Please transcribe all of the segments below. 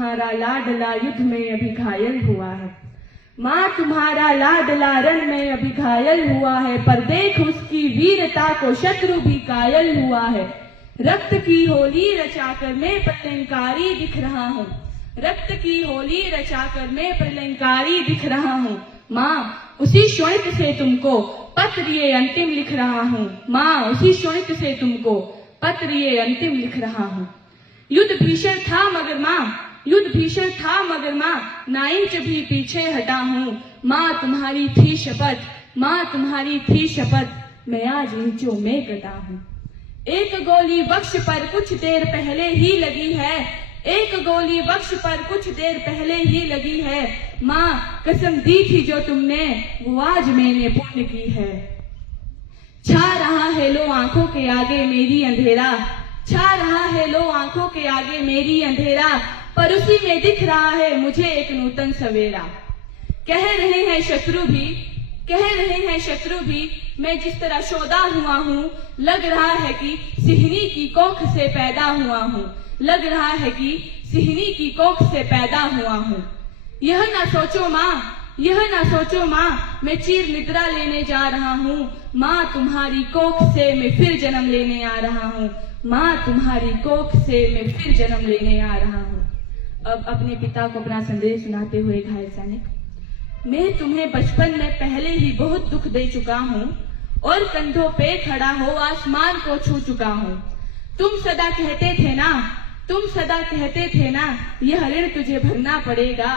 तुम्हारा लाडला युद्ध में अभी घायल हुआ है। माँ तुम्हारा लाडला रण में अभी घायल हुआ है, पर देख उसकी वीरता को शत्रु भी कायल हुआ है। रक्त की होली रचाकर मैं प्रलयंकारी दिख रहा हूँ, रक्त की होली रचाकर मैं प्रलयंकारी दिख रहा हूँ। माँ उसी शोणित से तुमको पत्र ये अंतिम लिख रहा हूँ, माँ उसी शोणित से तुमको पत्र ये अंतिम लिख रहा हूँ। युद्ध भीषण था मगर माँ, युद्ध भीषण था मगर माँ, ना इंच भी पीछे हटा हूँ। माँ तुम्हारी थी शपथ, माँ तुम्हारी थी शपथ, मैं आज इंचों में कटा हूँ। एक गोली बख्श पर कुछ देर पहले ही लगी है, एक गोली बख्श पर कुछ देर पहले ही लगी है। माँ कसम दी थी जो तुमने वो आज मैंने पूर्ण की है। छा रहा है लो आंखों के आगे मेरी अंधेरा, छा रहा है लो आंखों के आगे मेरी अंधेरा, पर उसी में दिख रहा है मुझे एक नूतन सवेरा। कह रहे हैं शत्रु भी, कह रहे हैं शत्रु भी, मैं जिस तरह शोधा हुआ हूँ, लग रहा है कि सिहनी की कोख से पैदा हुआ हूँ, लग रहा है कि सिहनी की कोख से पैदा हुआ हूँ। यह ना सोचो माँ, यह ना सोचो माँ, मैं चीर निद्रा लेने जा रहा हूँ। माँ तुम्हारी कोख से मैं फिर जन्म लेने आ रहा हूँ, माँ तुम्हारी कोख से मैं फिर जन्म लेने आ रहा हूँ। अब अपने पिता को अपना संदेश सुनाते हुए घायल सैनिक, मैं तुम्हें बचपन में पहले ही बहुत दुख दे चुका हूँ और कंधों पे खड़ा हो आसमान को छू चुका हूँ। तुम सदा कहते थे ना, तुम सदा कहते थे ना, यह ऋण तुझे भरना पड़ेगा,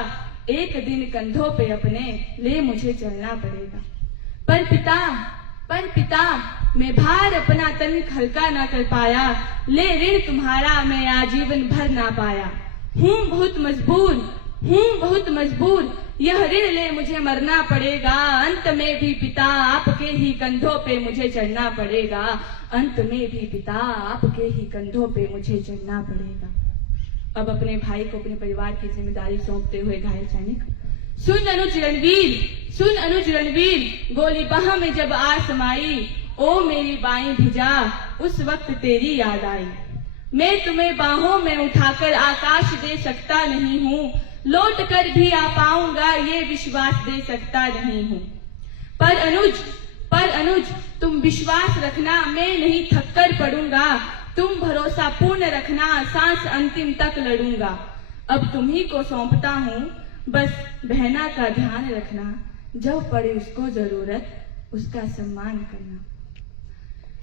एक दिन कंधों पे अपने ले मुझे चलना पड़ेगा। पर पिता मैं भार अपना तनिक हल्का ना कर पाया, ले ऋण तुम्हारा मैं आजीवन भर ना पाया। हूँ बहुत मजबूर, हूँ बहुत मजबूर, यह ऋण ले मुझे मरना पड़ेगा, अंत में भी पिता आपके ही कंधों पे मुझे चढ़ना पड़ेगा, अंत में भी पिता आपके ही कंधों पे मुझे चढ़ना पड़ेगा। अब अपने भाई को अपने परिवार की जिम्मेदारी सौंपते हुए घायल सैनिक, सुन अनुज रणवीर, सुन अनुज रणवीर, गोली बाह में जब आ समाई, ओ मेरी बाईं भिजा, उस वक्त तेरी याद आई। मैं तुम्हें बाहों में उठाकर आकाश दे सकता नहीं हूँ, लौट कर भी आ पाऊंगा ये विश्वास दे सकता नहीं हूँ। पर अनुज तुम विश्वास रखना, मैं नहीं थक कर पड़ूंगा, तुम भरोसा पूर्ण रखना, सांस अंतिम तक लड़ूंगा। अब तुम्ही को सौंपता हूँ, बस बहना का ध्यान रखना, जब पड़े उसको जरूरत उसका सम्मान करना,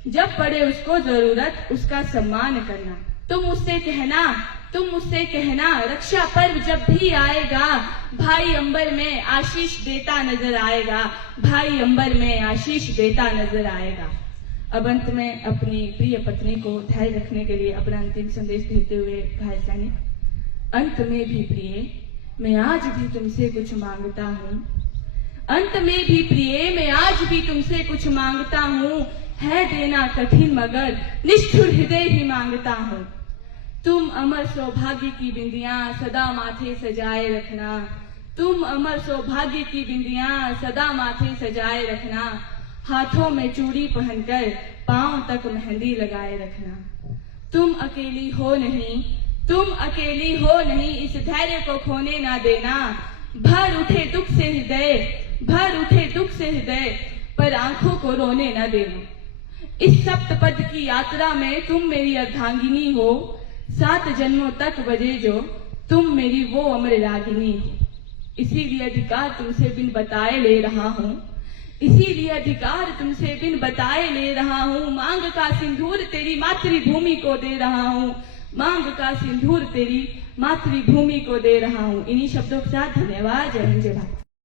जब पड़े उसको जरूरत उसका सम्मान करना। तुम मुझसे कहना रक्षा पर्व जब भी आएगा, भाई अंबर में आशीष देता नजर आएगा, भाई अंबर में आशीष देता नजर आएगा। अब अंत में अपनी प्रिय पत्नी को धैर्य रखने के लिए अपना अंतिम संदेश देते हुए घायल सैनिक, अंत में भी प्रिय मैं आज भी तुमसे कुछ मांगता हूँ, अंत में भी प्रिय मैं आज भी तुमसे कुछ मांगता हूँ, है देना कठिन मगर निष्ठुर हृदय ही मांगता हूँ। तुम अमर सौभाग्य की बिंदियां सदा माथे सजाए रखना, तुम अमर सौभाग्य की बिंदियां सदा माथे सजाए रखना, हाथों में चूड़ी पहनकर पांव तक मेहंदी लगाए रखना। तुम अकेली हो नहीं, तुम अकेली हो नहीं, इस धैर्य को खोने ना देना, भर उठे दुख से हृदय, भर उठे दुख से हृदय, पर आंखों को रोने न देना। इस सप्तपद की यात्रा में तुम मेरी अर्धांगिनी हो, 7 जन्मों तक बजे जो तुम मेरी वो अमर रागिनी हो। इसीलिए अधिकार तुमसे बिन बताए ले रहा हूँ, इसीलिए अधिकार तुमसे बिन बताए ले रहा हूँ, मांग का सिंदूर तेरी मातृभूमि को दे रहा हूँ, मांग का सिंदूर तेरी मातृभूमि को दे रहा हूँ। इन्हीं शब्दों के साथ धन्यवाद। जय हिंद, जय भारत।